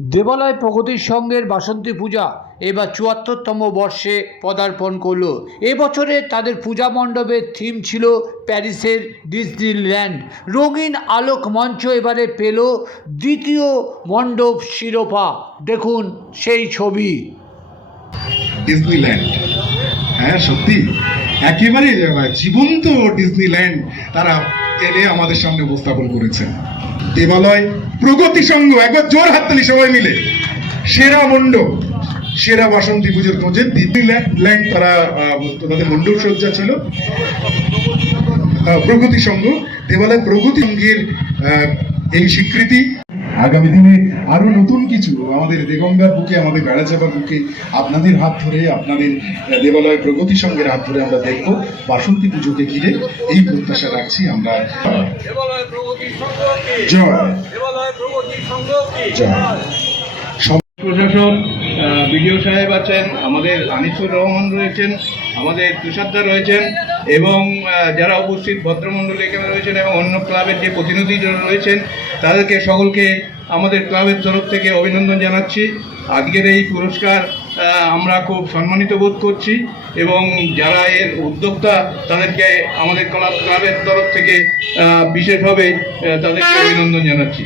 দেবালয় প্রগতির সংঘের বাসন্তী পূজা এবার ৭৪তম বর্ষে পদার্পণ করল। এবছরে তাদের পূজা মণ্ডপের থিম ছিল প্যারিসের ডিজনিল্যান্ড। রঙিন আলোক মঞ্চ এবারে পেল দ্বিতীয় মণ্ডপ শিরোপা। দেখুন সেই ছবি। ডিজনিল্যান্ড, হ্যাঁ সত্যি একেবারে জীবন্ত ডিজনিল্যান্ড তারা এনে আমাদের সামনে উপস্থাপন করেছেন। দেবালয় প্রগতি সংঘ, একবার জোর হাততালি সবাই মিলে। সেরা মণ্ডপ, সেরা বাসন্তী পুজোর খোঁজে ডিজনিল্যান্ড তারা তাদের মণ্ডপ সজ্জা ছিল। প্রগতি সংঘ, দেবালয় প্রগতি সংঘের এই স্বীকৃতি। আগামী দিনে আরো নতুন কিছু আমাদের দেগঙ্গার বুকে, আমাদের বেড়াচাপা বুকে আপনাদের হাত ধরে, আপনাদের দেবালয় প্রগতি সংঘের হাত ধরে আমরা দেখব বাসন্তী পুজোকে ঘিরে। এই প্রত্যাশা রাখছি আমরা। জয় জয়। প্রশাসন, বিডিও সাহেব আছেন, আমাদের আনিসুর রহমান রয়েছেন, আমাদের তুষারদা রয়েছেন এবং যারা উপস্থিত ভদ্রমণ্ডলী এখানে রয়েছেন এবং অন্য ক্লাবের যে প্রতিনিধি রয়েছেন তাদেরকে সকলকে আমাদের ক্লাবের তরফ থেকে অভিনন্দন জানাচ্ছি। আজকের এই পুরস্কার আমরা খুব সম্মানিত বোধ করছি এবং যারা এর উদ্যোক্তা তাদেরকে আমাদের ক্লাবের তরফ থেকে বিশেষভাবে তাদেরকে অভিনন্দন জানাচ্ছি।